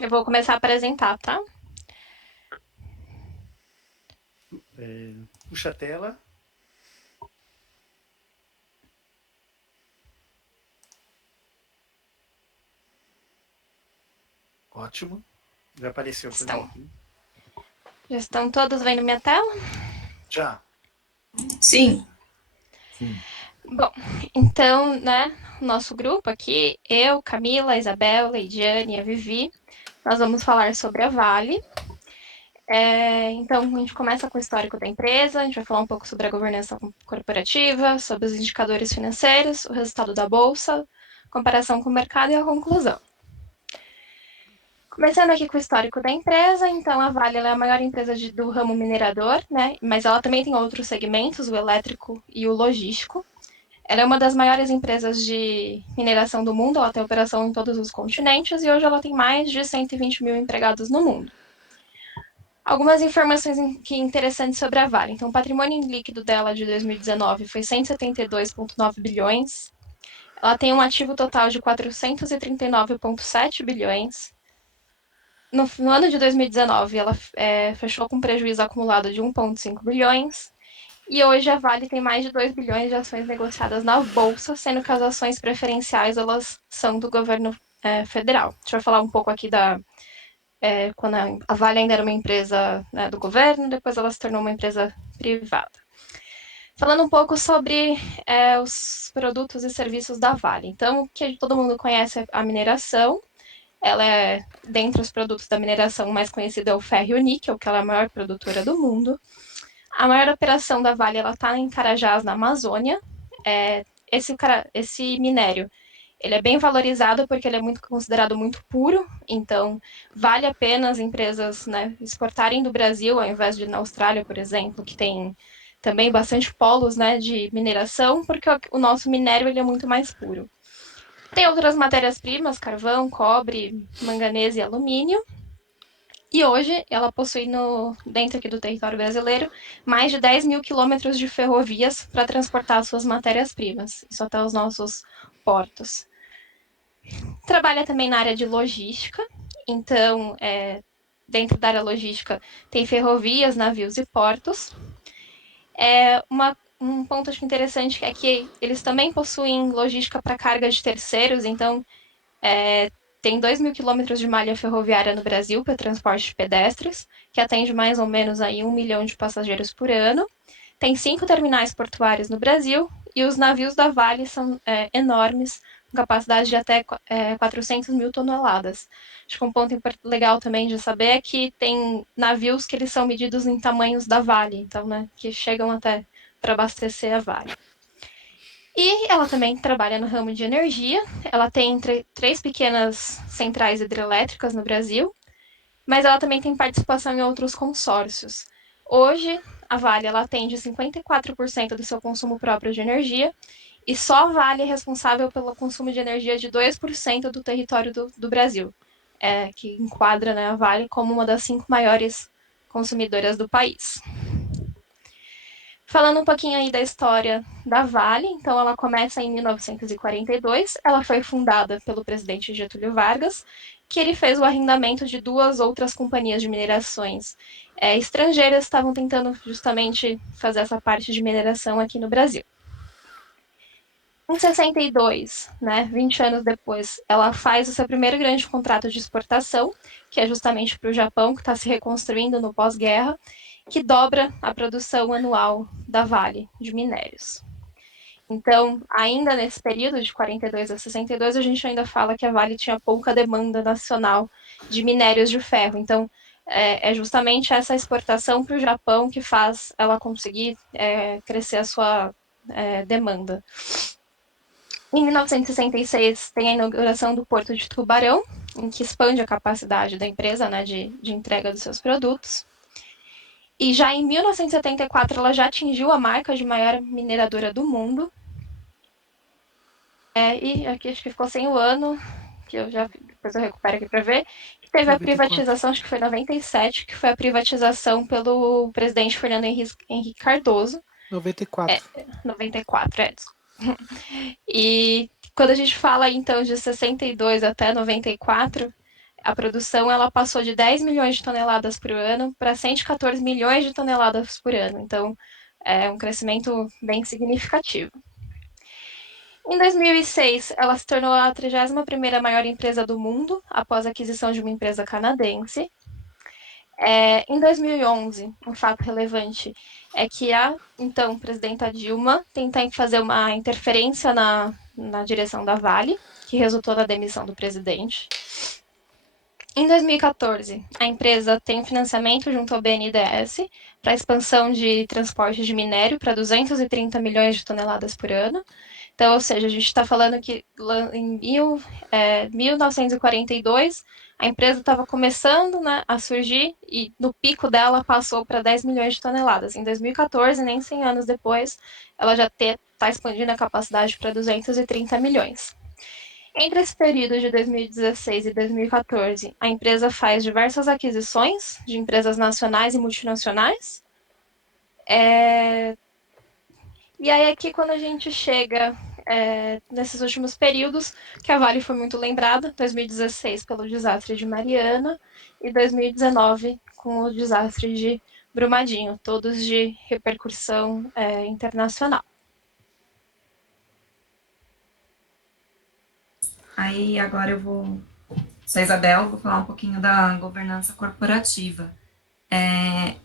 Eu vou começar a apresentar, tá? Puxa a tela. Ótimo. Já apareceu para mim Estão, aqui. já estão todos vendo minha tela? Já. Sim. Bom, então, né, nosso grupo aqui, eu, Camila, a Isabel, a Leidiane e a Vivi, nós vamos falar sobre a Vale. Então, a gente começa com o histórico da empresa, a gente vai falar um pouco sobre a governança corporativa, sobre os indicadores financeiros, o resultado da bolsa, comparação com o mercado e a conclusão. Começando aqui com o histórico da empresa, então a Vale é a maior empresa do ramo minerador, né? Mas ela também tem outros segmentos, o elétrico e o logístico. Ela é uma das maiores empresas de mineração do mundo, ela tem operação em todos os continentes e hoje ela tem mais de 120 mil empregados no mundo. Algumas informações interessantes sobre a Vale. Então, o patrimônio líquido dela de 2019 foi 172,9 bilhões. Ela tem um ativo total de 439,7 bilhões. No ano de 2019, ela fechou com prejuízo acumulado de 1,5 bilhões. E hoje a Vale tem mais de 2 bilhões de ações negociadas na Bolsa, sendo que as ações preferenciais elas são do governo federal. Deixa eu falar um pouco aqui quando a Vale ainda era uma empresa, né, do governo, depois ela se tornou uma empresa privada. Falando um pouco sobre os produtos e serviços da Vale. Então, o que todo mundo conhece é a mineração. Ela é, dentre os produtos da mineração, mais conhecida é o ferro e o níquel, que ela é a maior produtora do mundo. A maior operação da Vale está em Carajás, na Amazônia. Esse minério ele é bem valorizado porque ele é muito considerado muito puro, então vale a pena as empresas, né, exportarem do Brasil ao invés de ir na Austrália, por exemplo, que tem também bastante polos, né, de mineração, porque o nosso minério ele é muito mais puro. Tem outras matérias-primas, carvão, cobre, manganês e alumínio. E hoje ela possui dentro aqui do território brasileiro mais de 10 mil quilômetros de ferrovias para transportar suas matérias-primas, isso até os nossos portos. Trabalha também na área de logística, então, dentro da área logística, tem ferrovias, navios e portos. Um ponto acho interessante é que eles também possuem logística para carga de terceiros, então, tem 2 mil quilômetros de malha ferroviária no Brasil para transporte de pedestres, que atende mais ou menos aí 1 milhão de passageiros por ano. Tem 5 terminais portuários no Brasil e os navios da Vale são enormes, com capacidade de até 400 mil toneladas. Acho que um ponto legal também de saber é que tem navios que eles são medidos em tamanhos da Vale, então, né, que chegam até para abastecer a Vale. E ela também trabalha no ramo de energia. Ela tem 3 pequenas centrais hidrelétricas no Brasil, mas ela também tem participação em outros consórcios. Hoje, a Vale ela atende 54% do seu consumo próprio de energia e só a Vale é responsável pelo consumo de energia de 2% do território do Brasil, que enquadra, né, a Vale como uma das 5 maiores consumidoras do país. Falando um pouquinho aí da história da Vale, então ela começa em 1942, ela foi fundada pelo presidente Getúlio Vargas, que ele fez o arrendamento de 2 outras companhias de minerações estrangeiras que estavam tentando justamente fazer essa parte de mineração aqui no Brasil. Em 62, né, 20 anos depois, ela faz o seu primeiro grande contrato de exportação, que é justamente para o Japão, que está se reconstruindo no pós-guerra, que dobra a produção anual da Vale de minérios. Então, ainda nesse período de 42 a 62, a gente ainda fala que a Vale tinha pouca demanda nacional de minérios de ferro. Então, é justamente essa exportação para o Japão que faz ela conseguir crescer a sua demanda. Em 1966, tem a inauguração do Porto de Tubarão, em que expande a capacidade da empresa, né, de entrega dos seus produtos. E já em 1974, ela já atingiu a marca de maior mineradora do mundo. E aqui acho que ficou sem o ano, que depois eu recupero aqui para ver, que teve a 94. privatização, acho que foi em 97, que foi a privatização pelo presidente Fernando Henrique Cardoso, 94. 94, E quando a gente fala, então, de 62 até 94, A produção ela passou de 10 milhões de toneladas por ano para 114 milhões de toneladas por ano. Então, é um crescimento bem significativo. Em 2006, ela se tornou a 31ª maior empresa do mundo, após a aquisição de uma empresa canadense. Em 2011, um fato relevante é que a então presidenta Dilma tenta fazer uma interferência na direção da Vale, que resultou na demissão do presidente. Em 2014, a empresa tem financiamento junto ao BNDES para a expansão de transporte de minério para 230 milhões de toneladas por ano. Então, ou seja, a gente está falando que em 1942 a empresa estava começando, né, a surgir e no pico dela passou para 10 milhões de toneladas. Em 2014, nem 100 anos depois, ela já está expandindo a capacidade para 230 milhões. Entre esse período de 2016 e 2014, a empresa faz diversas aquisições de empresas nacionais e multinacionais. E aí aqui quando a gente chega nesses últimos períodos, que a Vale foi muito lembrada, 2016 pelo desastre de Mariana e 2019 com o desastre de Brumadinho, todos de repercussão internacional. Aí agora sou a Isabel, vou falar um pouquinho da governança corporativa.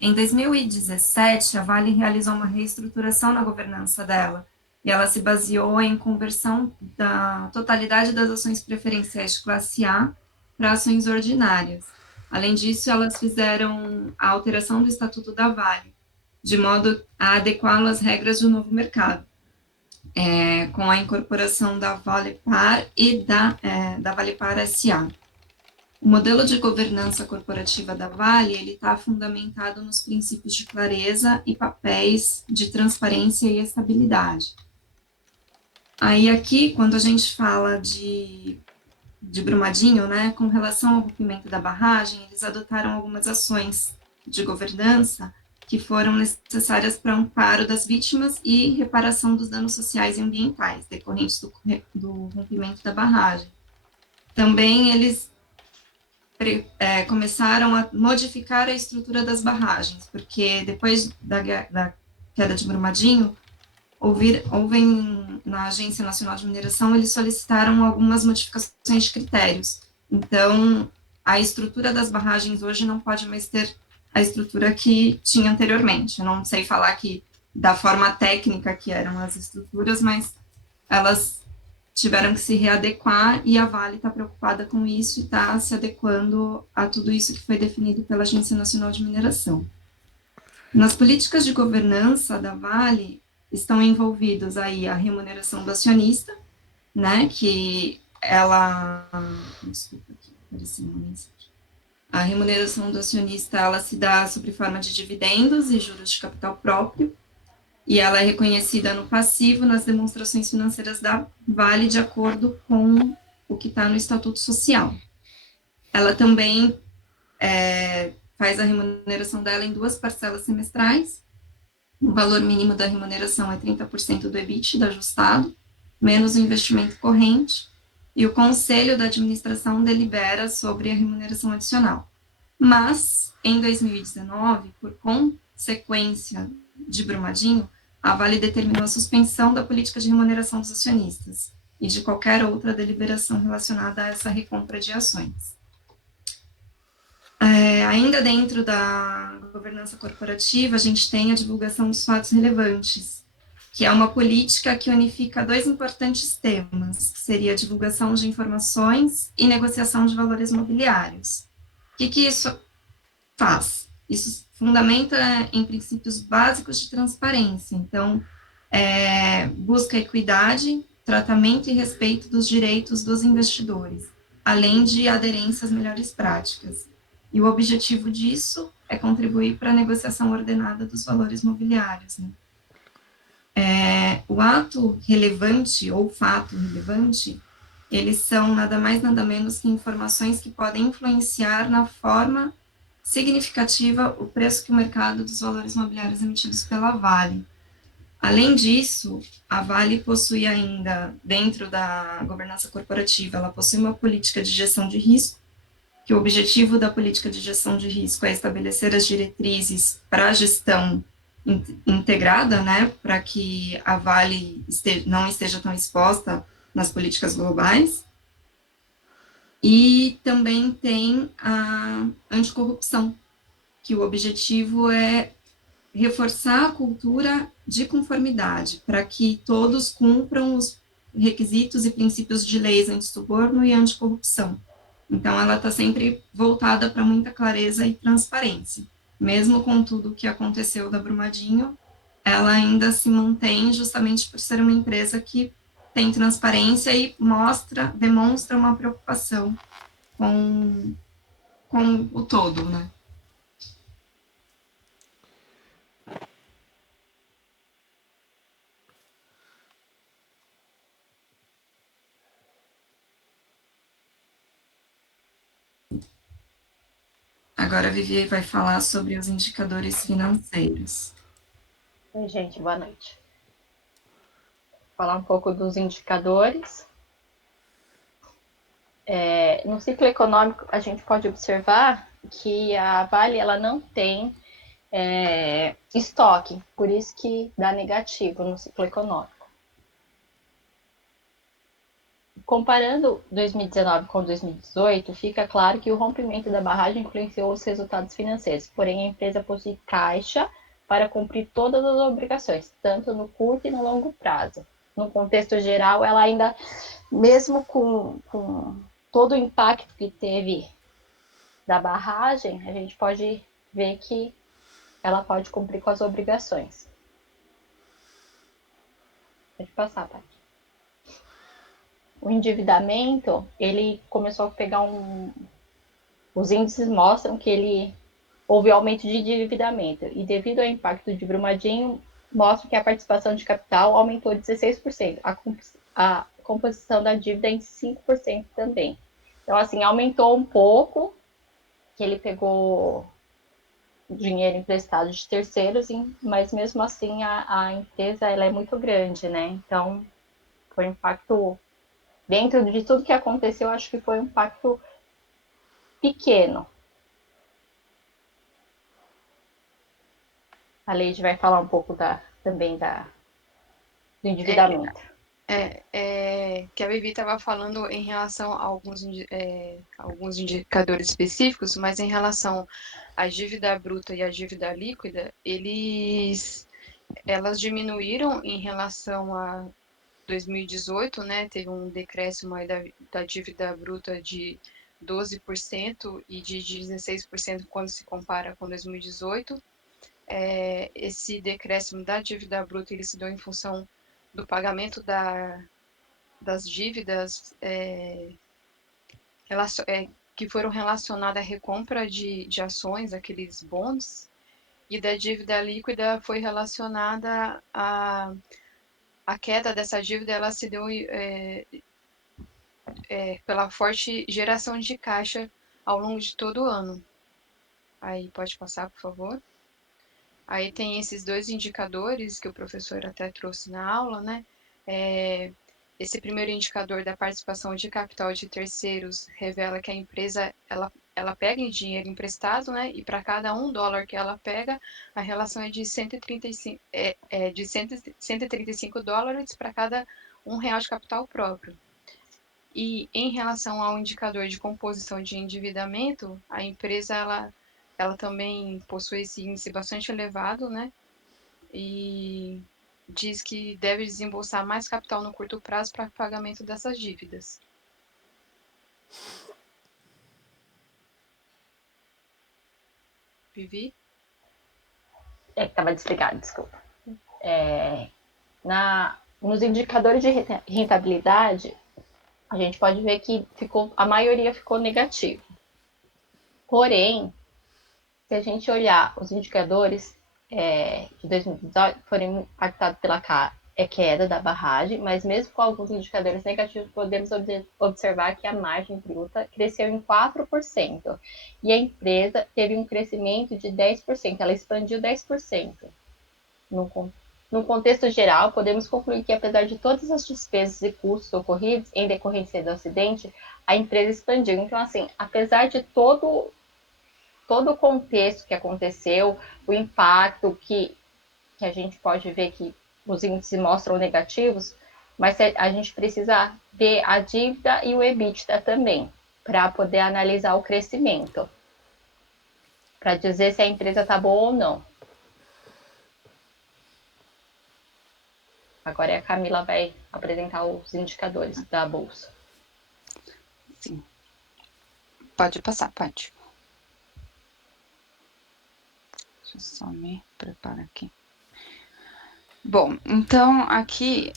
Em 2017, a Vale realizou uma reestruturação na governança dela, e ela se baseou em conversão da totalidade das ações preferenciais de classe A para ações ordinárias. Além disso, elas fizeram a alteração do Estatuto da Vale, de modo a adequá-lo às regras do novo mercado, com a incorporação da Valepar e da Valepar SA. O modelo de governança corporativa da Vale ele está fundamentado nos princípios de clareza e papéis de transparência e estabilidade. Aí aqui, quando a gente fala de Brumadinho, né, com relação ao rompimento da barragem, eles adotaram algumas ações de governança que foram necessárias para o amparo das vítimas e reparação dos danos sociais e ambientais decorrentes do rompimento da barragem. Também eles começaram a modificar a estrutura das barragens, porque depois da queda de Brumadinho, houve na Agência Nacional de Mineração, eles solicitaram algumas modificações de critérios. Então, a estrutura das barragens hoje não pode mais ter a estrutura que tinha anteriormente. Eu não sei falar que da forma técnica que eram as estruturas, mas elas tiveram que se readequar e a Vale está preocupada com isso e está se adequando a tudo isso que foi definido pela Agência Nacional de Mineração. Nas políticas de governança da Vale estão envolvidos aí a remuneração do acionista, né, que ela... Desculpa aqui, apareceu uma mensagem. A remuneração do acionista, ela se dá sob forma de dividendos e juros de capital próprio, e ela é reconhecida no passivo nas demonstrações financeiras da Vale de acordo com o que está no Estatuto Social. Ela também faz a remuneração dela em 2 parcelas semestrais. O valor mínimo da remuneração é 30% do EBITDA ajustado, menos o investimento corrente, e o Conselho da Administração delibera sobre a remuneração adicional. Mas, em 2019, por consequência de Brumadinho, a Vale determinou a suspensão da política de remuneração dos acionistas e de qualquer outra deliberação relacionada a essa recompra de ações. Ainda dentro da governança corporativa, a gente tem a divulgação dos fatos relevantes, que é uma política que unifica 2 importantes temas, que seria a divulgação de informações e negociação de valores mobiliários. O que isso faz? Isso fundamenta em princípios básicos de transparência. Então, busca equidade, tratamento e respeito dos direitos dos investidores, além de aderência às melhores práticas. E o objetivo disso é contribuir para a negociação ordenada dos valores mobiliários, né? O ato relevante ou fato relevante, eles são nada mais nada menos que informações que podem influenciar na forma significativa o preço que o mercado dos valores mobiliários emitidos pela Vale. Além disso, a Vale possui ainda, dentro da governança corporativa, ela possui uma política de gestão de risco, que o objetivo da política de gestão de risco é estabelecer as diretrizes para a gestão integrada, né, para que a Vale não esteja tão exposta nas políticas globais. E também tem a anticorrupção, que o objetivo é reforçar a cultura de conformidade, para que todos cumpram os requisitos e princípios de leis anti-suborno e anticorrupção. Então, ela está sempre voltada para muita clareza e transparência. Mesmo com tudo o que aconteceu da Brumadinho, ela ainda se mantém justamente por ser uma empresa que tem transparência e demonstra uma preocupação com, com o todo, né? Agora a Vivi vai falar sobre os indicadores financeiros. Oi, gente, boa noite. Vou falar um pouco dos indicadores. No ciclo econômico, a gente pode observar que a Vale ela não tem estoque, por isso que dá negativo no ciclo econômico. Comparando 2019 com 2018, fica claro que o rompimento da barragem influenciou os resultados financeiros, porém a empresa possui caixa para cumprir todas as obrigações, tanto no curto e no longo prazo. No contexto geral, ela ainda, mesmo com todo o impacto que teve da barragem, a gente pode ver que ela pode cumprir com as obrigações. Pode passar, Paty. O endividamento, ele começou a pegar os índices mostram que houve aumento de endividamento, e devido ao impacto de Brumadinho, mostra que a participação de capital aumentou 16%, a composição da dívida em 5% também. Então, assim, aumentou um pouco, que ele pegou dinheiro emprestado de terceiros, mas mesmo assim a empresa ela é muito grande, né? Então, foi um impacto, dentro de tudo que aconteceu, acho que foi um impacto pequeno. A Leide vai falar um pouco também do endividamento. Que a Vivi estava falando em relação a alguns indicadores específicos, mas em relação à dívida bruta e à dívida líquida, elas diminuíram em relação a 2018, né? Teve um decréscimo aí da dívida bruta de 12% e de 16% quando se compara com 2018. Esse decréscimo da dívida bruta ele se deu em função do pagamento das dívidas que foram relacionadas à recompra de ações, aqueles bonds, e da dívida líquida foi relacionada a queda dessa dívida, ela se deu pela forte geração de caixa ao longo de todo o ano. Aí pode passar, por favor. Aí tem esses dois indicadores que o professor até trouxe na aula, né? Esse primeiro indicador da participação de capital de terceiros revela que a empresa ela pega em dinheiro emprestado, né? E para cada $1 que ela pega, a relação é de 135, de $135 para cada R$ 1 de capital próprio. E em relação ao indicador de composição de endividamento, a empresa ela também possui esse índice bastante elevado, né? E diz que deve desembolsar mais capital no curto prazo para pagamento dessas dívidas. Vivi? Estava desligado, desculpa. Nos indicadores de rentabilidade, a gente pode ver que a maioria ficou negativo. Porém, se a gente olhar os indicadores de 2018, foram impactados pela queda da barragem, mas mesmo com alguns indicadores negativos, podemos observar que a margem bruta cresceu em 4%, e a empresa teve um crescimento de 10%, ela expandiu 10% no no contexto geral, podemos concluir que, apesar de todas as despesas e custos ocorridos em decorrência do acidente, a empresa expandiu. Então, assim, apesar de todo o contexto que aconteceu, o impacto que a gente pode ver que os índices mostram negativos, mas a gente precisa ver a dívida e o EBITDA também, para poder analisar o crescimento, para dizer se a empresa está boa ou não. Agora a Camila vai apresentar os indicadores da Bolsa. Sim. Pode passar, pode. Deixa eu só me preparar aqui. Bom, então aqui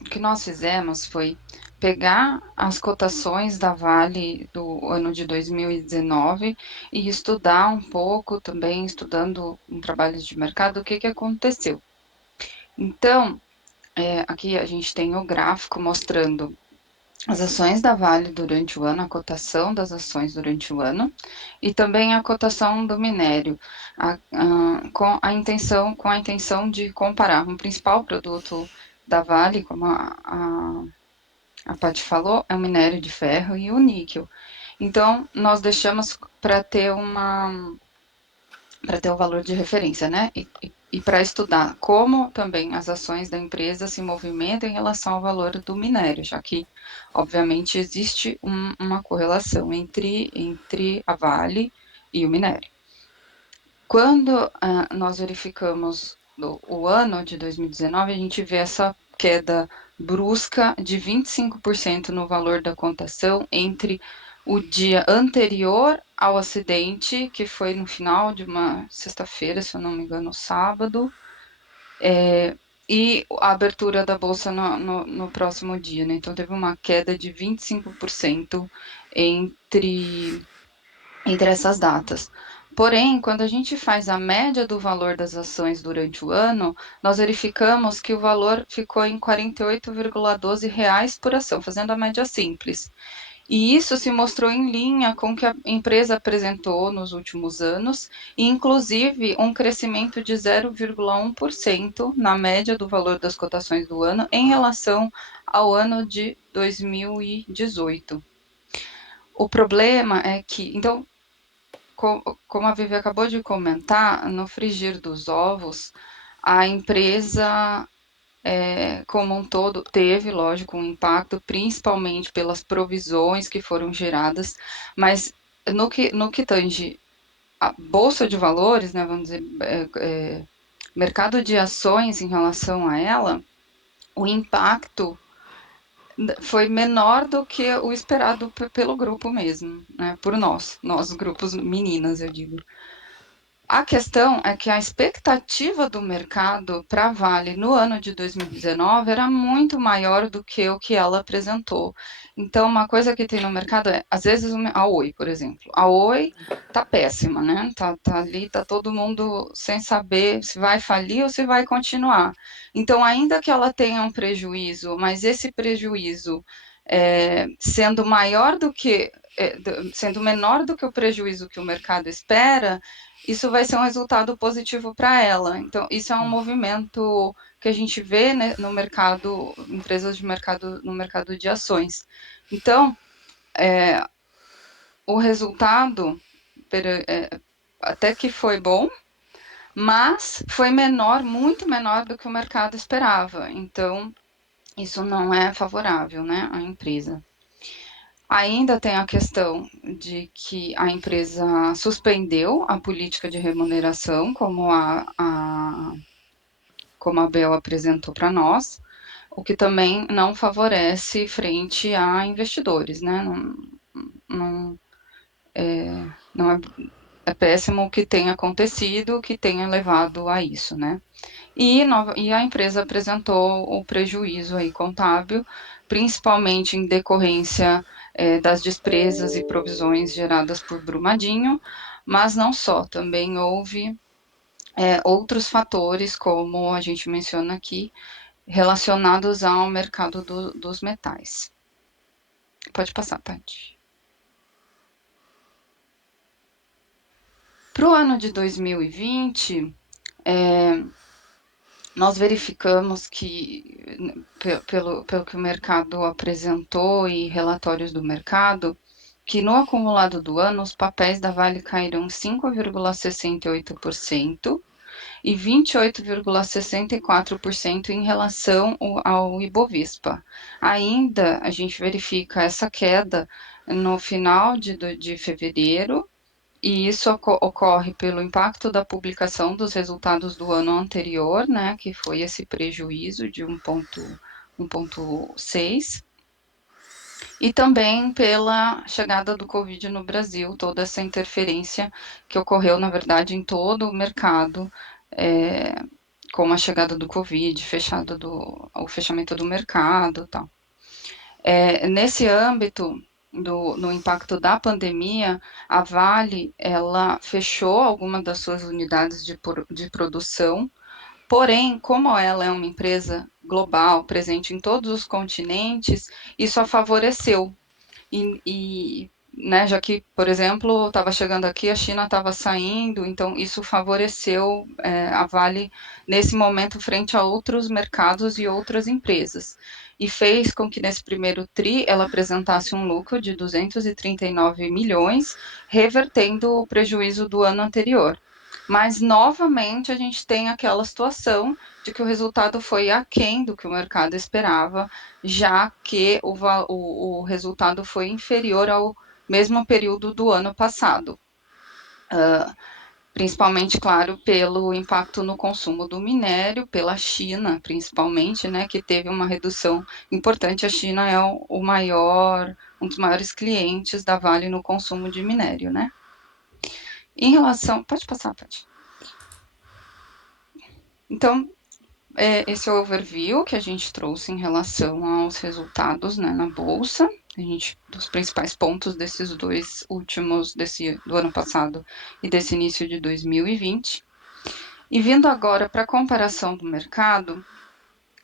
o que nós fizemos foi pegar as cotações da Vale do ano de 2019 e estudar um pouco também, estudando em trabalhos de mercado, o que aconteceu. Então, aqui a gente tem o gráfico mostrando as ações da Vale durante o ano, a cotação das ações durante o ano, e também a cotação do minério, com a intenção de comparar um principal produto da Vale, como a Paty falou, é o minério de ferro e o níquel. Então, nós deixamos para ter o valor de referência, né? E para estudar como também as ações da empresa se movimentam em relação ao valor do minério, já que, obviamente, existe uma correlação entre a Vale e o minério. Quando nós verificamos o ano de 2019, a gente vê essa queda brusca de 25% no valor da cotação entre o dia anterior ao acidente, que foi no final de uma sexta-feira, se eu não me engano, sábado, e a abertura da bolsa no próximo dia, né? Então teve uma queda de 25% entre essas datas. Porém, quando a gente faz a média do valor das ações durante o ano, nós verificamos que o valor ficou em R$ 48,12 por ação, fazendo a média simples. E isso se mostrou em linha com o que a empresa apresentou nos últimos anos, e inclusive um crescimento de 0,1% na média do valor das cotações do ano em relação ao ano de 2018. O problema é que, então, como a Vivi acabou de comentar, no frigir dos ovos, a empresa como um todo teve, lógico, um impacto, principalmente pelas provisões que foram geradas, mas no que tange a bolsa de valores, né, vamos dizer, mercado de ações em relação a ela, o impacto foi menor do que o esperado pelo grupo mesmo, né, por nós grupos meninas, eu digo. A questão é que a expectativa do mercado para a Vale no ano de 2019 era muito maior do que o que ela apresentou. Então, uma coisa que tem no mercado é, às vezes, a Oi, por exemplo. A Oi tá péssima, né? Tá ali, tá todo mundo sem saber se vai falir ou se vai continuar. Então, ainda que ela tenha um prejuízo, mas esse prejuízo sendo maior do que sendo menor do que o prejuízo que o mercado espera, isso vai ser um resultado positivo para ela. Então, isso é um movimento que a gente vê, né, no mercado, empresas de mercado, no mercado de ações. Então, o resultado até que foi bom, mas foi menor, muito menor do que o mercado esperava. Então, isso não é favorável, né, à empresa. Ainda tem a questão de que a empresa suspendeu a política de remuneração, como a Bel apresentou para nós, o que também não favorece frente a investidores, né? Não é péssimo o que tem acontecido, que tenha levado a isso, né? E a empresa apresentou o prejuízo aí contábil, principalmente em decorrência das despesas e provisões geradas por Brumadinho, mas não só, também houve outros fatores, como a gente menciona aqui, relacionados ao mercado dos metais. Pode passar, Tati. Para o ano de 2020, nós verificamos que, pelo que o mercado apresentou e relatórios do mercado, que no acumulado do ano os papéis da Vale caíram 5,68% e 28,64% em relação ao Ibovespa. Ainda a gente verifica essa queda no final de fevereiro, e isso ocorre pelo impacto da publicação dos resultados do ano anterior, né, que foi esse prejuízo de 1,6, e também pela chegada do Covid no Brasil, toda essa interferência que ocorreu, na verdade, em todo o mercado, com a chegada do Covid, o fechamento do mercado e tal. Nesse âmbito, no impacto da pandemia, a Vale, ela fechou algumas das suas unidades de produção, porém, como ela é uma empresa global, presente em todos os continentes, isso a favoreceu. Né, já que, por exemplo, estava chegando aqui, a China estava saindo, então isso favoreceu a Vale nesse momento frente a outros mercados e outras empresas. E fez com que nesse primeiro TRI ela apresentasse um lucro de 239 milhões, revertendo o prejuízo do ano anterior. Mas, novamente, a gente tem aquela situação de que o resultado foi aquém do que o mercado esperava, já que o resultado foi inferior ao mesmo período do ano passado. Principalmente, claro, pelo impacto no consumo do minério, pela China, principalmente, né, que teve uma redução importante. A China é um dos maiores clientes da Vale no consumo de minério, né? Em relação... Pode passar, Paty. Então, esse é o overview que a gente trouxe em relação aos resultados, né, na Bolsa, dos principais pontos desses dois últimos, do ano passado e desse início de 2020. E vindo agora para a comparação do mercado,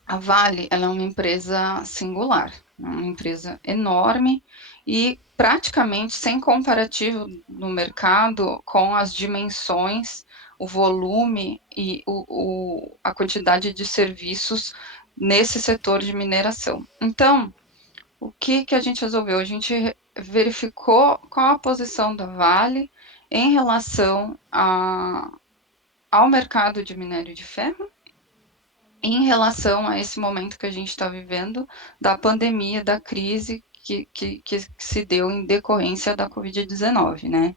a Vale, ela é uma empresa singular, uma empresa enorme e praticamente sem comparativo no mercado com as dimensões, o volume e a quantidade de serviços nesse setor de mineração. Então, o que a gente resolveu? A gente verificou qual a posição da Vale em relação ao mercado de minério de ferro, em relação a esse momento que a gente está vivendo, da pandemia, da crise que se deu em decorrência da Covid-19, né?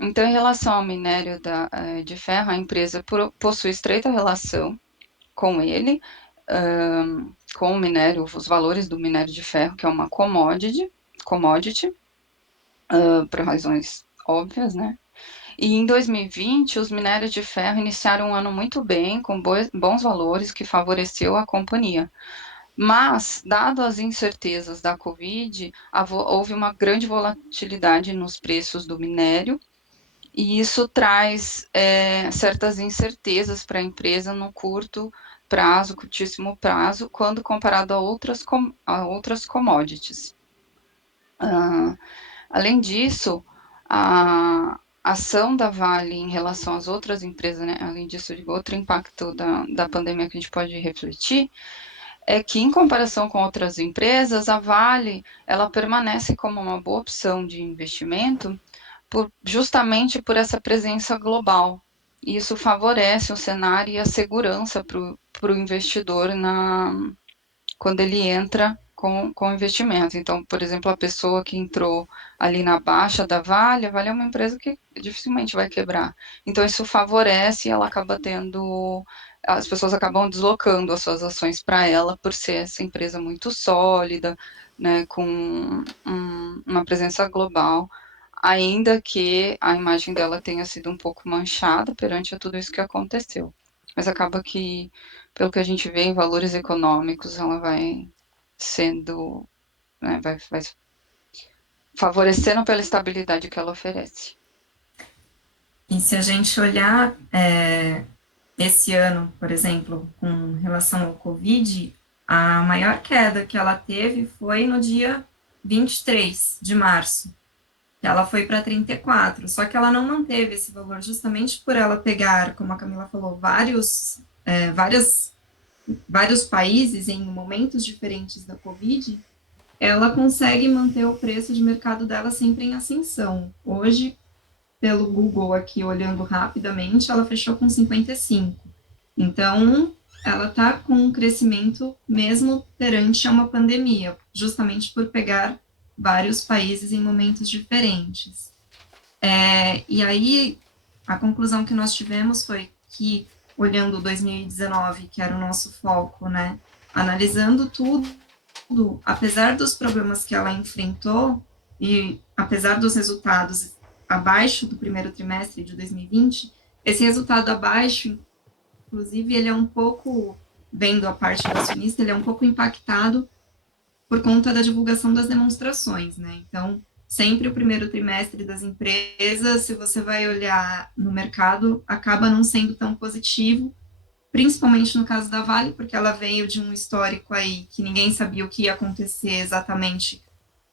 Então, em relação ao minério de ferro, a empresa possui estreita relação com ele, com o minério, os valores do minério de ferro, que é uma commodity, por razões óbvias, né? E em 2020, os minérios de ferro iniciaram um ano muito bem, com bons valores, que favoreceu a companhia. Mas, dado as incertezas da Covid, houve uma grande volatilidade nos preços do minério, e isso traz certas incertezas para a empresa no curtíssimo prazo, quando comparado a outras commodities. Além disso, a ação da Vale em relação às outras empresas, né, além disso, outro impacto da pandemia que a gente pode refletir, é que, em comparação com outras empresas, a Vale, ela permanece como uma boa opção de investimento justamente por essa presença global. E isso favorece o cenário e a segurança para o investidor quando ele entra com investimento. Então, por exemplo, a pessoa que entrou ali na baixa da Vale, a Vale é uma empresa que dificilmente vai quebrar. Então, isso favorece e ela acaba as pessoas acabam deslocando as suas ações para ela por ser essa empresa muito sólida, né, com uma presença global, ainda que a imagem dela tenha sido um pouco manchada perante tudo isso que aconteceu. Mas acaba que, pelo que a gente vê em valores econômicos, ela vai sendo, né, vai favorecendo pela estabilidade que ela oferece. E se a gente olhar esse ano, por exemplo, com relação ao Covid, a maior queda que ela teve foi no dia 23 de março. Ela foi para 34, só que ela não manteve esse valor justamente por ela pegar, como a Camila falou, vários vários países em momentos diferentes da Covid, ela consegue manter o preço de mercado dela sempre em ascensão. Hoje, pelo Google aqui, olhando rapidamente, ela fechou com 55. Então, ela está com um crescimento mesmo perante a uma pandemia, justamente por pegar vários países em momentos diferentes. E aí, a conclusão que nós tivemos foi que, olhando 2019, que era o nosso foco, né, analisando tudo, apesar dos problemas que ela enfrentou e apesar dos resultados abaixo do primeiro trimestre de 2020, esse resultado abaixo, inclusive, ele é um pouco, vendo a parte do acionista, ele é um pouco impactado por conta da divulgação das demonstrações, né? Então, sempre o primeiro trimestre das empresas, se você vai olhar no mercado, acaba não sendo tão positivo, principalmente no caso da Vale, porque ela veio de um histórico aí que ninguém sabia o que ia acontecer exatamente,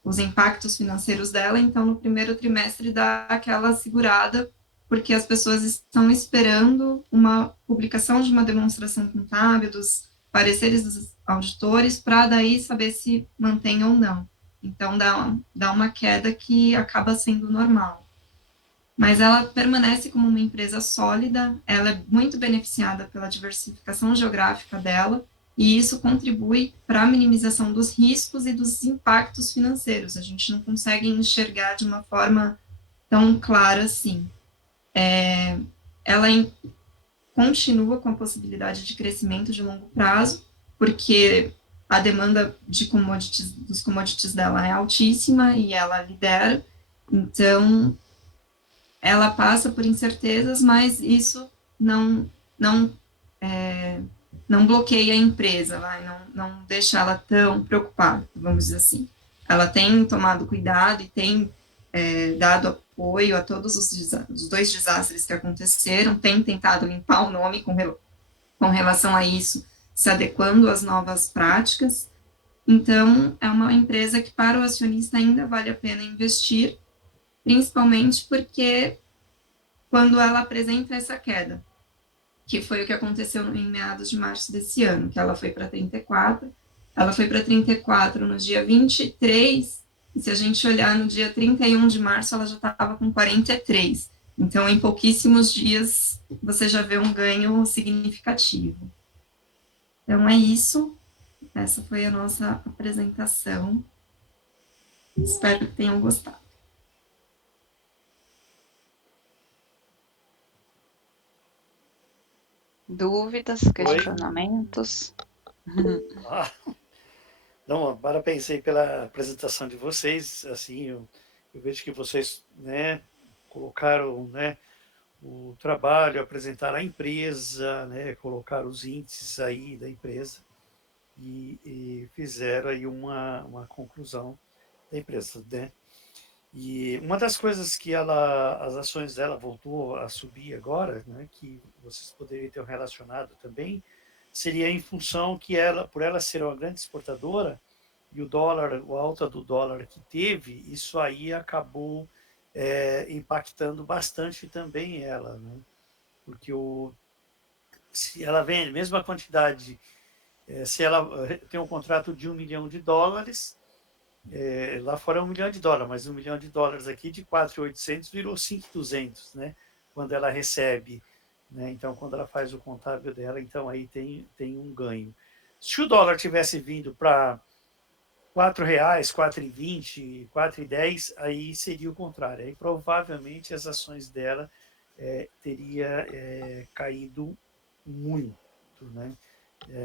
os impactos financeiros dela, então no primeiro trimestre dá aquela segurada, porque as pessoas estão esperando uma publicação de uma demonstração contábil, dos pareceres dos auditores, para daí saber se mantém ou não. Então dá uma queda que acaba sendo normal. Mas ela permanece como uma empresa sólida, ela é muito beneficiada pela diversificação geográfica dela, e isso contribui para a minimização dos riscos e dos impactos financeiros. A gente não consegue enxergar de uma forma tão clara assim. Ela continua com a possibilidade de crescimento de longo prazo, porque a demanda dos commodities dela é altíssima e ela lidera, então ela passa por incertezas, mas isso não, não bloqueia a empresa, não deixa ela tão preocupada, vamos dizer assim. Ela tem tomado cuidado e tem dado apoio a todos os dois desastres que aconteceram, tem tentado limpar o nome com relação a isso, se adequando às novas práticas. Então, é uma empresa que para o acionista ainda vale a pena investir, principalmente porque quando ela apresenta essa queda, que foi o que aconteceu em meados de março desse ano, que ela foi para 34, ela foi para 34 no dia 23, e se a gente olhar no dia 31 de março, ela já estava com 43. Então, em pouquíssimos dias, você já vê um ganho significativo. Então, é isso. Essa foi a nossa apresentação. Espero que tenham gostado. Dúvidas, questionamentos? Ah, não, parabéns aí pela apresentação de vocês. Assim, eu vejo que vocês, né, colocaram, né, o trabalho, apresentaram a empresa, né, colocaram os índices aí da empresa e fizeram aí uma conclusão da empresa, né? E uma das coisas que as ações dela voltou a subir agora, né, que vocês poderiam ter relacionado também, seria em função que por ela ser uma grande exportadora e o dólar, a alta do dólar que teve, isso aí acabou impactando bastante também ela, né? Porque se ela vende a mesma quantidade, se ela tem um contrato de US$ 1 milhão, lá fora é US$ 1 milhão, mas US$ 1 milhão aqui de 4.800 virou 5.200, né? Quando ela recebe, né? Então, quando ela faz o contábil dela, então aí tem um ganho. Se o dólar tivesse vindo para R$ 4, 4,20, 4,10, aí seria o contrário. Aí provavelmente as ações dela teria caído muito, né?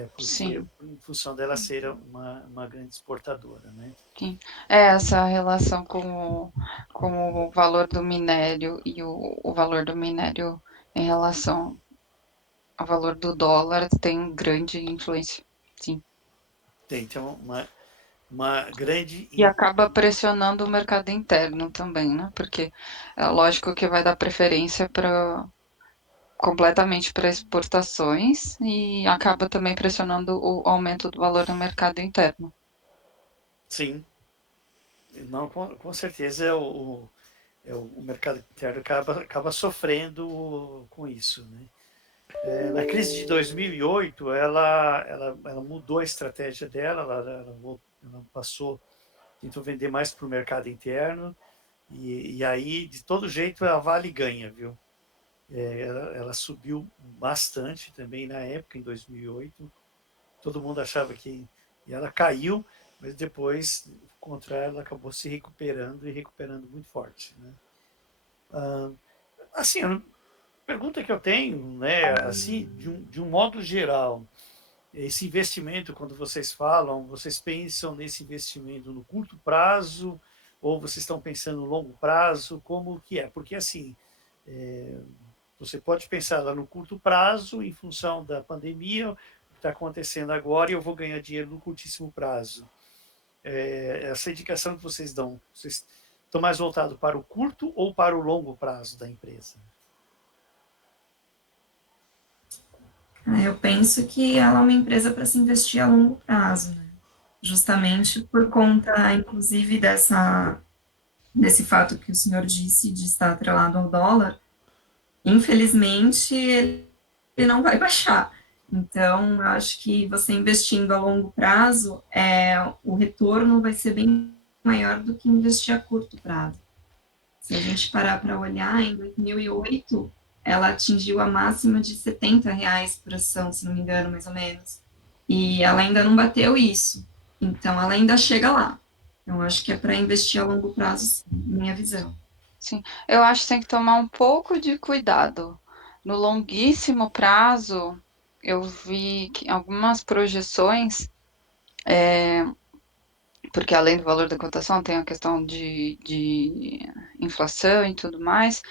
Porque Sim, em função dela ser uma grande exportadora, né? sim. É essa relação com o valor do minério e o valor do minério em relação ao valor do dólar tem grande influência. Sim. Tem então uma grande. E acaba pressionando o mercado interno também, né? Porque é lógico que vai dar preferência para completamente para exportações e acaba também pressionando o aumento do valor no mercado interno. Sim, não, com certeza o mercado interno acaba sofrendo com isso, né? Na crise de 2008, ela mudou a estratégia dela, ela passou, tentou vender mais para o mercado interno, e aí, de todo jeito, a Vale ganha, viu? Ela subiu bastante também na época, em 2008. Todo mundo achava que e ela caiu, mas depois, ao contrário, ela acabou se recuperando e recuperando muito forte. Né? Assim, a pergunta que eu tenho, né, assim, de um modo geral, esse investimento, quando vocês falam, vocês pensam nesse investimento no curto prazo ou vocês estão pensando no longo prazo? Como que é? Porque, assim, é, você pode pensar lá no curto prazo, em função da pandemia, o que está acontecendo agora, e eu vou ganhar dinheiro no curtíssimo prazo. Essa indicação que vocês dão, vocês estão mais voltados para o curto ou para o longo prazo da empresa? Eu penso que ela é uma empresa para se investir a longo prazo, né? Justamente por conta, inclusive, desse fato que o senhor disse de estar atrelado ao dólar. Infelizmente, ele não vai baixar. Então, eu acho que você investindo a longo prazo, o retorno vai ser bem maior do que investir a curto prazo. Se a gente parar para olhar, em 2008, ela atingiu a máxima de R$ 70 por ação, se não me engano, mais ou menos. E ela ainda não bateu isso. Então, ela ainda chega lá. Então, acho que é para investir a longo prazo, sim, minha visão. Sim, eu acho que tem que tomar um pouco de cuidado. No longuíssimo prazo, eu vi que algumas projeções, porque além do valor da cotação, tem a questão de inflação e tudo mais.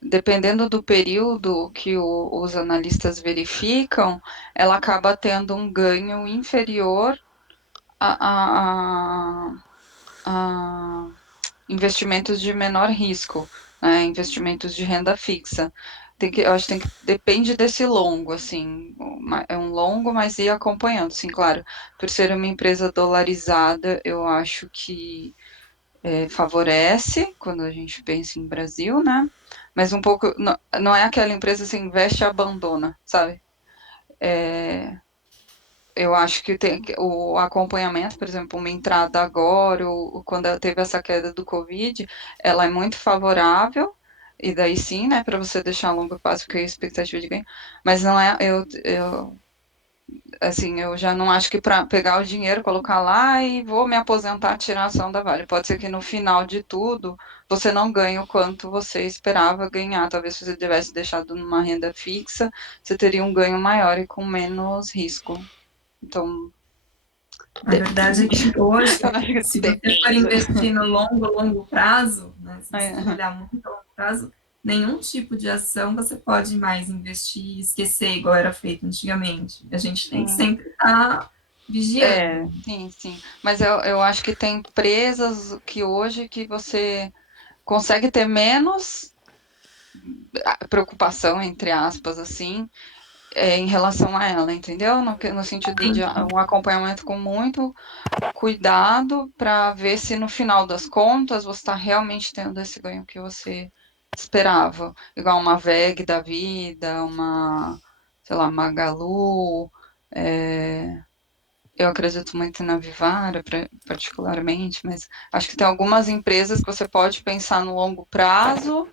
Dependendo do período que os analistas verificam, ela acaba tendo um ganho inferior a, a investimentos de menor risco, né, investimentos de renda fixa. Eu acho que depende desse longo, assim, é um longo, mas ir acompanhando, sim, claro. Por ser uma empresa dolarizada, eu acho que favorece quando a gente pensa em Brasil, né? Mas um pouco, não é aquela empresa que investe e abandona, sabe? Eu acho que o acompanhamento, por exemplo, uma entrada agora, ou quando ela teve essa queda do Covid, ela é muito favorável, e daí sim, né, para você deixar a longo prazo, porque a expectativa de ganho, mas não é, assim, eu já não acho que para pegar o dinheiro, colocar lá e vou me aposentar, tirar a ação da Vale. Pode ser que no final de tudo, você não ganhe o quanto você esperava ganhar. Talvez se você tivesse deixado numa renda fixa, você teria um ganho maior e com menos risco. Então, A verdade é que hoje, eu acho que se você for depende. investir no longo prazo, né, se você for É, olhar muito a longo prazo, nenhum tipo de ação você pode mais investir e esquecer igual era feito antigamente. A gente tem que sim. sempre estar vigiando. Sim, sim. Mas eu acho que tem empresas que hoje que você consegue ter menos preocupação, entre aspas, assim, em relação a ela, entendeu? No sentido de um acompanhamento com muito cuidado para ver se no final das contas você está realmente tendo esse ganho que você esperava. Igual uma VEG da vida, sei lá, Magalu, eu acredito muito na Vivara, particularmente, mas acho que tem algumas empresas que você pode pensar no longo prazo,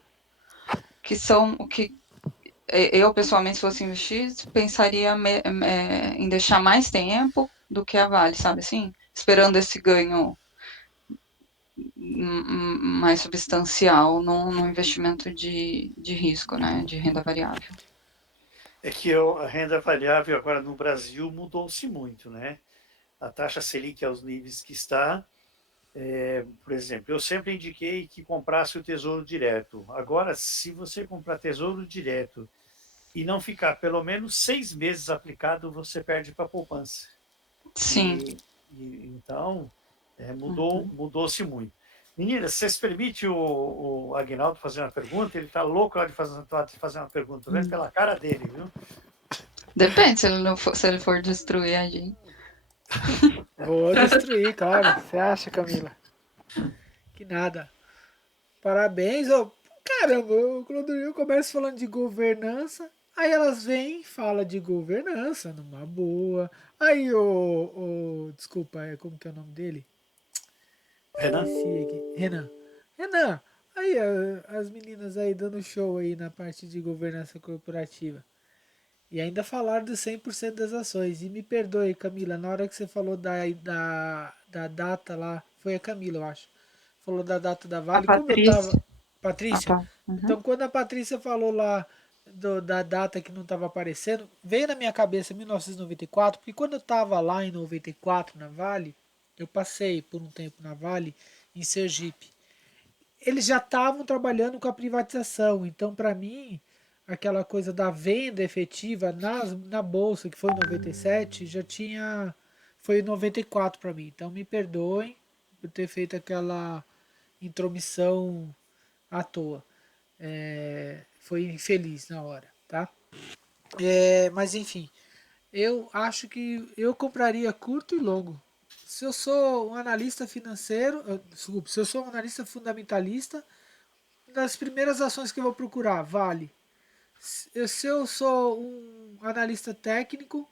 que são o que eu, pessoalmente, se fosse investir, pensaria em deixar mais tempo do que a Vale, sabe assim? Esperando esse ganho mais substancial no investimento de risco, né? De renda variável. É que a renda variável agora no Brasil mudou-se muito, né? A taxa Selic aos níveis que está, por exemplo, eu sempre indiquei que comprasse o Tesouro Direto. Agora, se você comprar Tesouro Direto e não ficar pelo menos 6 meses aplicado, você perde para a poupança. Sim. Então, mudou-se muito. Meninas, vocês permitem o Aguinaldo fazer uma pergunta? Ele está louco de fazer uma pergunta. Estou vendo pela cara dele, viu? Depende se ele for destruir a gente. Vou destruir, claro. Você acha, Camila? Que nada. Parabéns, ô. Caramba, quando eu começo falando de governança, Aí elas vêm, fala de governança, numa boa. Aí desculpa, como que é o nome dele? Renan? Esqueci aqui. Renan. Renan, aí as meninas aí dando show aí na parte de governança corporativa. E ainda falaram dos 100% das ações. E me perdoe, Camila, na hora que você falou da data lá, foi a Camila, eu acho. Falou da data da A Vale. Como eu tava. Patrícia. Ah, Patrícia? tá. Uhum. Então, quando a Patrícia falou lá da data que não estava aparecendo, veio na minha cabeça 1994, porque quando eu estava lá em 94 na Vale, eu passei por um tempo na Vale, em Sergipe. Eles já estavam trabalhando com a privatização, então para mim, aquela coisa da venda efetiva na bolsa, que foi em 97, já tinha. Foi em 94 para mim. Então me perdoem por ter feito aquela intromissão à toa. Foi infeliz na hora, tá? Mas enfim, eu acho que eu compraria curto e longo. Se eu sou um analista financeiro, desculpe, se eu sou um analista fundamentalista, das primeiras ações que eu vou procurar, Vale. Se eu sou um analista técnico,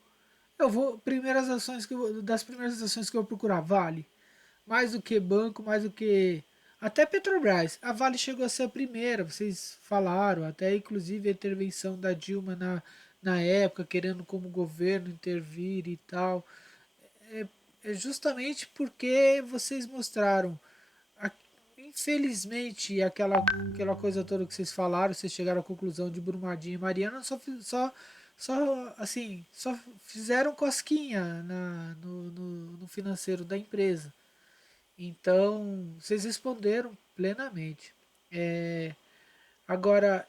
eu vou das primeiras ações que eu vou procurar, Vale. Mais do que banco, mais do que até Petrobras. A Vale chegou a ser a primeira, vocês falaram, até inclusive a intervenção da Dilma na época, querendo como governo intervir e tal. É justamente porque vocês mostraram, infelizmente, aquela coisa toda que vocês falaram, vocês chegaram à conclusão de Brumadinho e Mariana, só fizeram cosquinha no financeiro da empresa. Então, vocês responderam plenamente. É, agora,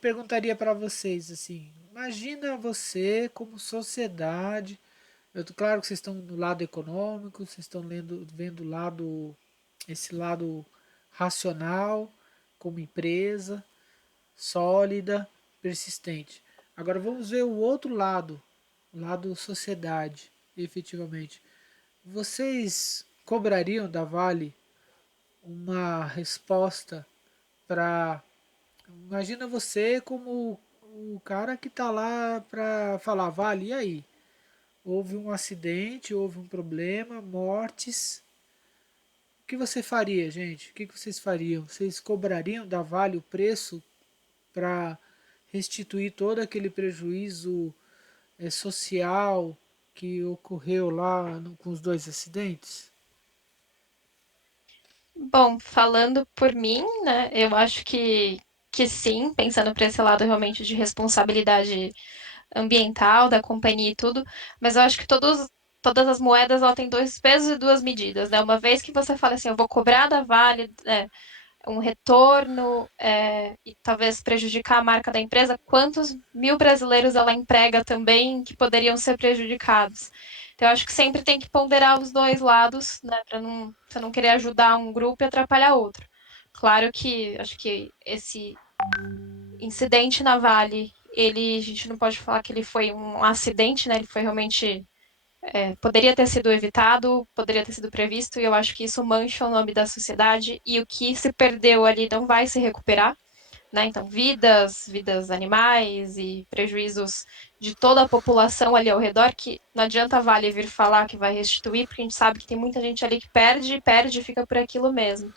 perguntaria para vocês assim: imagina você como sociedade. Claro que vocês estão no lado econômico, vocês estão vendo esse lado racional, como empresa, sólida, persistente. Agora vamos ver o outro lado, o lado sociedade, efetivamente. Vocês cobrariam da Vale uma resposta para. Imagina você como o cara que está lá para falar, Vale, e aí? Houve um acidente, houve um problema, mortes. O que você faria, gente? O que vocês fariam? Vocês cobrariam da Vale o preço para restituir todo aquele prejuízo social que ocorreu lá com os dois acidentes? Bom, falando por mim, né, eu acho que sim, pensando por esse lado realmente de responsabilidade ambiental da companhia e tudo, mas eu acho que todas as moedas ela tem dois pesos e duas medidas, né? Uma vez que você fala assim, eu vou cobrar da Vale um retorno e talvez prejudicar a marca da empresa, quantos mil brasileiros ela emprega também que poderiam ser prejudicados? Então, eu acho que sempre tem que ponderar os dois lados, né, para você não querer ajudar um grupo e atrapalhar outro. Claro que acho que esse incidente na Vale, a gente não pode falar que ele foi um acidente, né? Ele foi realmente poderia ter sido evitado, poderia ter sido previsto, e eu acho que isso mancha o nome da sociedade e o que se perdeu ali não vai se recuperar, né? Então, vidas animais e prejuízos de toda a população ali ao redor, que não adianta a Vale vir falar que vai restituir, porque a gente sabe que tem muita gente ali que perde e fica por aquilo mesmo.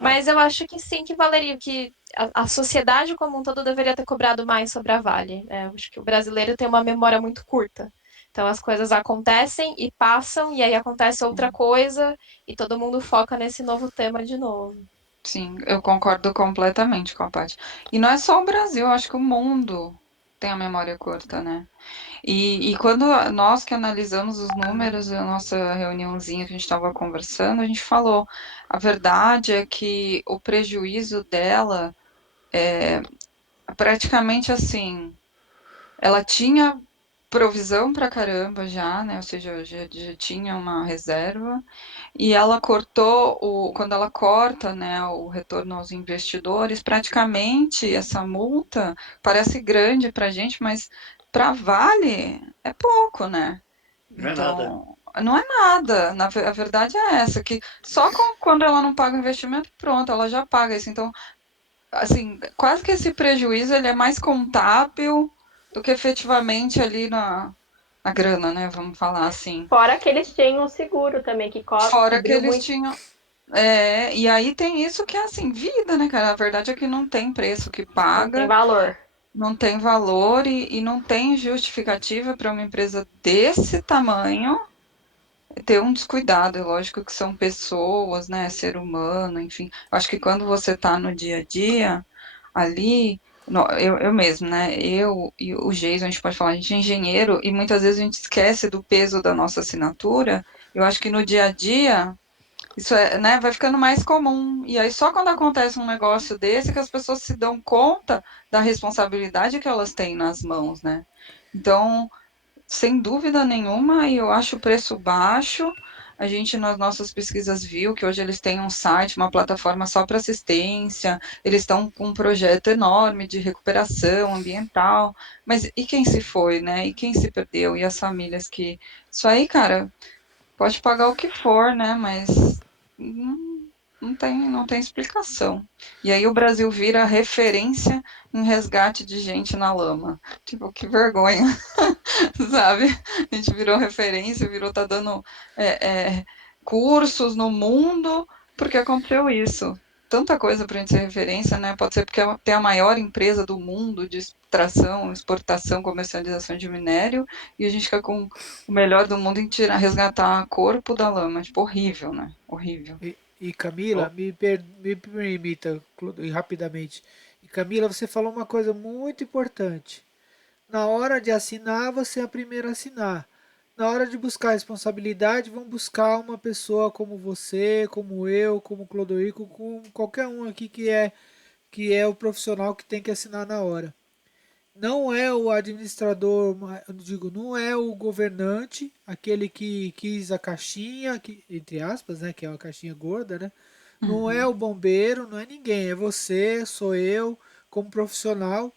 Mas eu acho que sim, que valeria, que a sociedade como um todo deveria ter cobrado mais sobre a Vale. Eu acho que o brasileiro tem uma memória muito curta. Então as coisas acontecem e passam, e aí acontece outra coisa, e todo mundo foca nesse novo tema de novo. Sim, eu concordo completamente com a Paty. E não é só o Brasil, eu acho que o mundo tem a memória curta, né? E quando nós que analisamos os números da nossa reuniãozinha que a gente estava conversando, a gente falou, a verdade é que o prejuízo dela é praticamente assim, ela tinha provisão pra caramba já, né? Ou seja, já tinha uma reserva. E ela quando ela corta, né, o retorno aos investidores, praticamente essa multa parece grande para a gente, mas para Vale é pouco, né? Não é nada. Então, não é nada. A verdade é essa, que só quando ela não paga o investimento, pronto, ela já paga isso. Então, assim, quase que esse prejuízo ele é mais contábil do que efetivamente ali na grana, né? Vamos falar assim. Fora que eles tinham um seguro também, que Fora que cobriu eles muito, tinham. E aí tem isso que é assim, vida, né, cara? A verdade é que não tem preço que não tem paga, valor. não tem valor e não tem justificativa para uma empresa desse tamanho ter um descuidado. É lógico que são pessoas, né, ser humano, enfim. Eu acho que quando você está no dia a dia, ali, eu mesmo, né, eu e o Jason, a gente pode falar, a gente é engenheiro e muitas vezes a gente esquece do peso da nossa assinatura. Eu acho que no dia a dia isso né, vai ficando mais comum. E aí, só quando acontece um negócio desse que as pessoas se dão conta da responsabilidade que elas têm nas mãos, né? Então, sem dúvida nenhuma, e eu acho o preço baixo. A gente, nas nossas pesquisas, viu que hoje eles têm um site, uma plataforma só para assistência, eles estão com um projeto enorme de recuperação ambiental. Mas e quem se foi, né? E quem se perdeu? E as famílias que. Isso aí, cara, pode pagar o que for, né? Mas não, não tem explicação. E aí o Brasil vira referência em resgate de gente na lama. Tipo, que vergonha, sabe? A gente virou referência, tá dando é, é, cursos no mundo porque aconteceu isso. Tanta coisa para a gente ser referência, né? Pode ser porque tem a maior empresa do mundo de extração, exportação, comercialização de minério, e a gente fica com o melhor do mundo em tirar, resgatar corpo da lama. Tipo, horrível, né? Horrível. E Camila, Bom, me permita rapidamente. E Camila, você falou uma coisa muito importante. Na hora de assinar, você é a primeira a assinar. Na hora de buscar responsabilidade, vão buscar uma pessoa como você, como eu, como Clodoico, como qualquer um aqui que é o profissional que tem que assinar na hora. Não é o administrador, eu digo, não é o governante, aquele que quis a caixinha, entre aspas, né, que é uma caixinha gorda, né? Não é Uhum. o bombeiro, não é ninguém, é você, sou eu, como profissional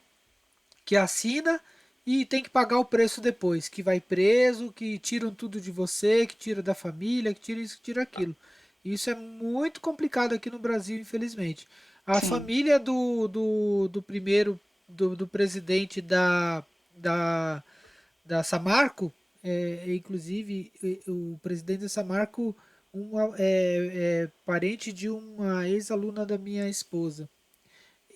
que assina e tem que pagar o preço depois, que vai preso, que tiram tudo de você, que tira da família, que tira isso, que tira aquilo. Isso é muito complicado aqui no Brasil, infelizmente. A Sim. família do primeiro, do presidente da, da Samarco, inclusive o presidente da Samarco é parente de uma ex-aluna da minha esposa.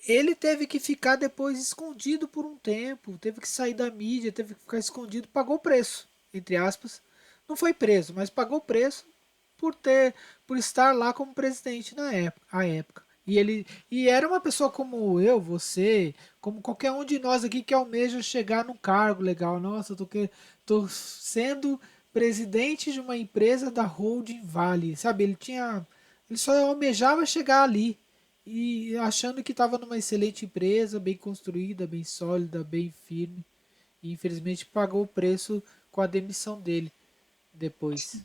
Ele teve que ficar depois escondido por um tempo, teve que sair da mídia, teve que ficar escondido, pagou o preço, entre aspas. Não foi preso, mas pagou o preço por estar lá como presidente na época, à época. E era uma pessoa como eu, você, como qualquer um de nós aqui que almeja chegar num cargo legal. Nossa, tô sendo presidente de uma empresa da Holding Vale, sabe? Ele só almejava chegar ali e achando que estava numa excelente empresa, bem construída, bem sólida, bem firme. E infelizmente pagou o preço com a demissão dele depois.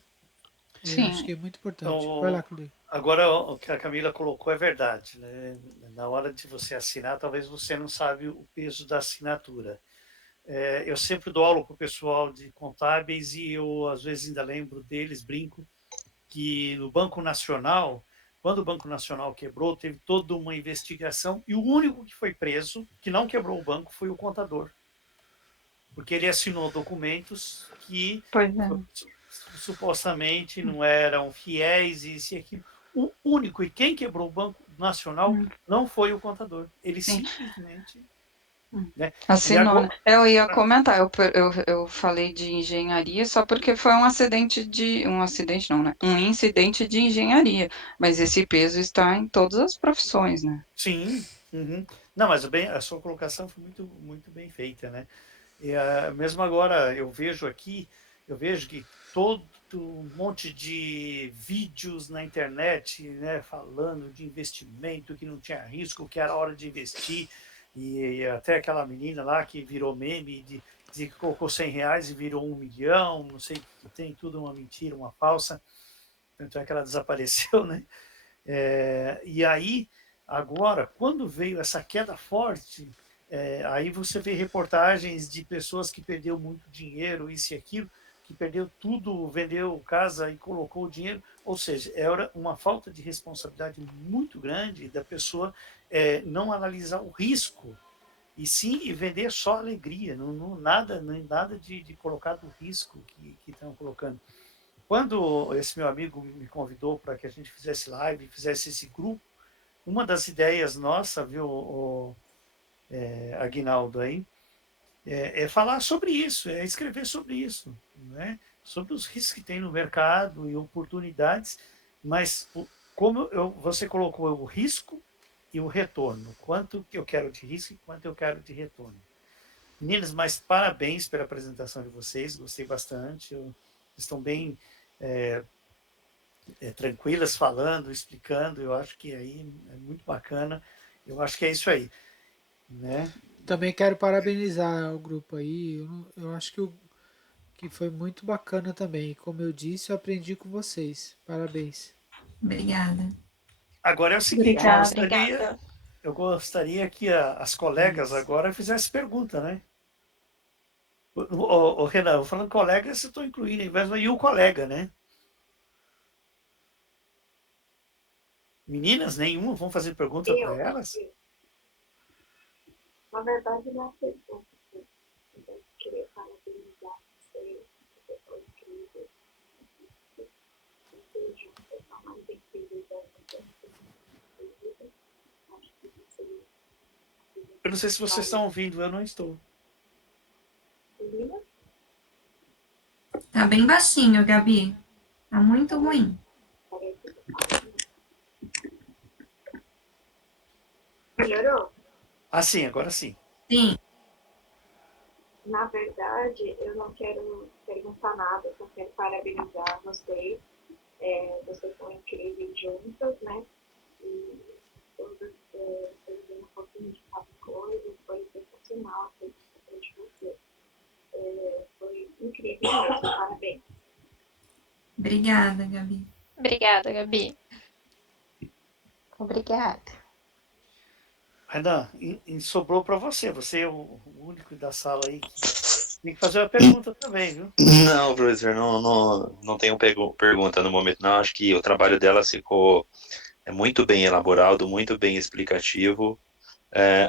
Eu acho Sim. que é muito importante. Vai lá, então, Claudio. agora o que a Camila colocou é verdade, né? Na hora de você assinar, talvez você não sabe o peso da assinatura. Eu sempre dou aula para o pessoal de contábeis e eu às vezes ainda lembro deles, brinco, que no Banco Nacional, quando o Banco Nacional quebrou, teve toda uma investigação e o único que foi preso, que não quebrou o banco, foi o contador, porque ele assinou documentos que Pois é. supostamente não eram fiéis, isso e aquilo. O único, e quem quebrou o Banco Nacional não foi o contador, ele Sim. simplesmente. Né? E Assinou, né? agora, Eu ia comentar, eu falei de engenharia só porque foi um acidente um acidente não, né? Um incidente de engenharia, mas esse peso está em todas as profissões, né? sim, uhum. Não, mas a sua colocação foi muito, muito bem feita, né? E, mesmo agora eu vejo que todo um monte de vídeos na internet, né, falando de investimento, que não tinha risco, que era hora de investir, e até aquela menina lá que virou meme, de que colocou R$ 100 e virou 1 milhão, não sei, que tem tudo uma mentira, uma falsa, tanto é que ela desapareceu, né? E aí, agora, quando veio essa queda forte, aí você vê reportagens de pessoas que perdeu muito dinheiro, isso e aquilo, que perdeu tudo, vendeu casa e colocou o dinheiro. Ou seja, era uma falta de responsabilidade muito grande da pessoa não analisar o risco, e sim vender só alegria, nada de colocar do risco que estão colocando. Quando esse meu amigo me convidou para que a gente fizesse live, fizesse esse grupo, uma das ideias nossa, viu, Aguinaldo, aí, é falar sobre isso, é escrever sobre isso, né? Sobre os riscos que tem no mercado e oportunidades, mas como você colocou o risco e o retorno, quanto que eu quero de risco e quanto eu quero de retorno. Meninas, mas parabéns pela apresentação de vocês, gostei bastante, estão bem tranquilas falando, explicando, eu acho que aí é muito bacana, eu acho que é isso aí, né? Também quero parabenizar o grupo aí. Eu acho que foi muito bacana também. Como eu disse, eu aprendi com vocês. Parabéns. Obrigada. Agora é o seguinte, Obrigada. Obrigada. eu gostaria que as colegas Isso. agora fizessem pergunta, né? O Renan, falando colegas, eu estou incluindo aí mesmo, e o colega, né? Meninas, nenhuma vão fazer pergunta para elas? Na verdade, não é pergunta. Eu queria parabenizar você, você foi incrível. Você junto com a mais incrível da vida. Acho que você. Eu não sei se vocês estão ouvindo, eu não estou. Meninas, Tá bem baixinho, Gabi. Tá muito ruim. parece que tá. Melhorou? Ah, sim, agora sim. Sim. Na verdade, eu não quero perguntar nada, só quero parabenizar vocês. Vocês são incríveis juntas, né? E todas tendo um pouquinho de cada coisa, foi sensacional a apresentação de vocês. Foi incrível mesmo, parabéns. Obrigada, Gabi. Obrigada, Gabi. Obrigada. Renan, e sobrou para você. Você é o único da sala aí que tem que fazer uma pergunta também, viu? Não, professor, não tenho pergunta no momento, não. Acho que o trabalho dela ficou muito bem elaborado, muito bem explicativo.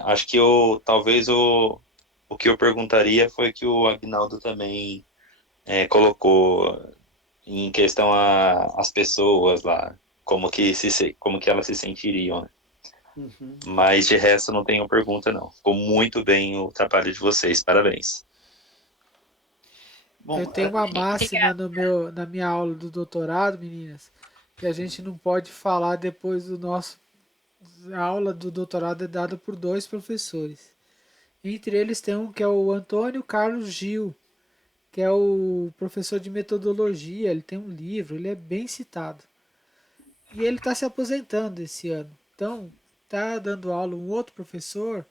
Acho que talvez o que eu perguntaria foi que o Agnaldo também colocou em questão as pessoas lá, como que elas se sentiriam, né? Uhum. Mas de resto não tenho pergunta, não. Ficou muito bem o trabalho de vocês, parabéns. Bom, Eu tenho uma máxima Obrigada. na minha aula do doutorado, meninas, que a gente não pode falar depois do nosso. A aula do doutorado é dada por 2 professores. Entre eles tem um que é o Antônio Carlos Gil, que é o professor de metodologia. Ele tem um livro, ele é bem citado. E ele está se aposentando esse ano. Então, tá dando aula um outro professor.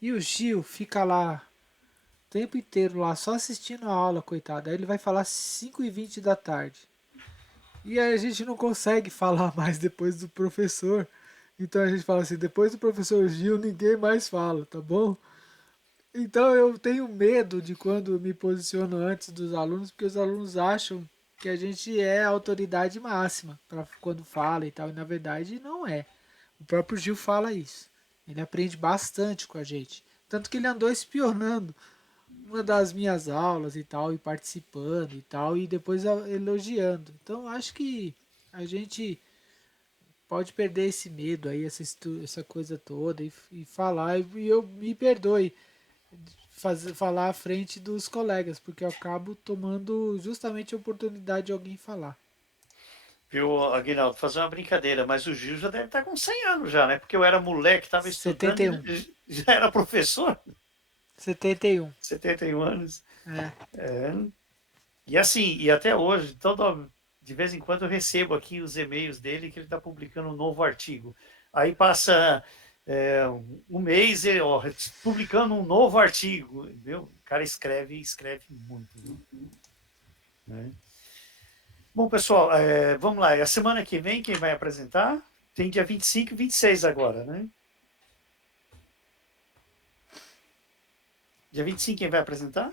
E o Gil fica lá o tempo inteiro lá, só assistindo a aula, coitado. Aí ele vai falar 5h20 da tarde. E aí a gente não consegue falar mais depois do professor. Então a gente fala assim, depois do professor Gil, ninguém mais fala, tá bom? Então eu tenho medo de quando me posiciono antes dos alunos, porque os alunos acham que a gente é a autoridade máxima para quando fala e tal, e na verdade não é. O próprio Gil fala isso. Ele aprende bastante com a gente. Tanto que ele andou espionando uma das minhas aulas e tal, e participando e tal, e depois elogiando. Então acho que a gente pode perder esse medo aí, essa coisa toda, e falar, e eu me perdoe falar à frente dos colegas, porque eu acabo tomando justamente a oportunidade de alguém falar. viu, Aguinaldo, fazer uma brincadeira, mas o Gil já deve estar com 100 anos já, né? Porque eu era moleque, estava estudando 71. e já era professor, 71. 71 anos. É. E assim, e até hoje, de vez em quando eu recebo aqui os e-mails dele que ele está publicando um novo artigo. Aí passa um mês, publicando um novo artigo. Viu? O cara escreve muito. Né? Bom, pessoal, vamos lá. A semana que vem, quem vai apresentar? Tem dia 25 e 26 agora, né? Dia 25, quem vai apresentar?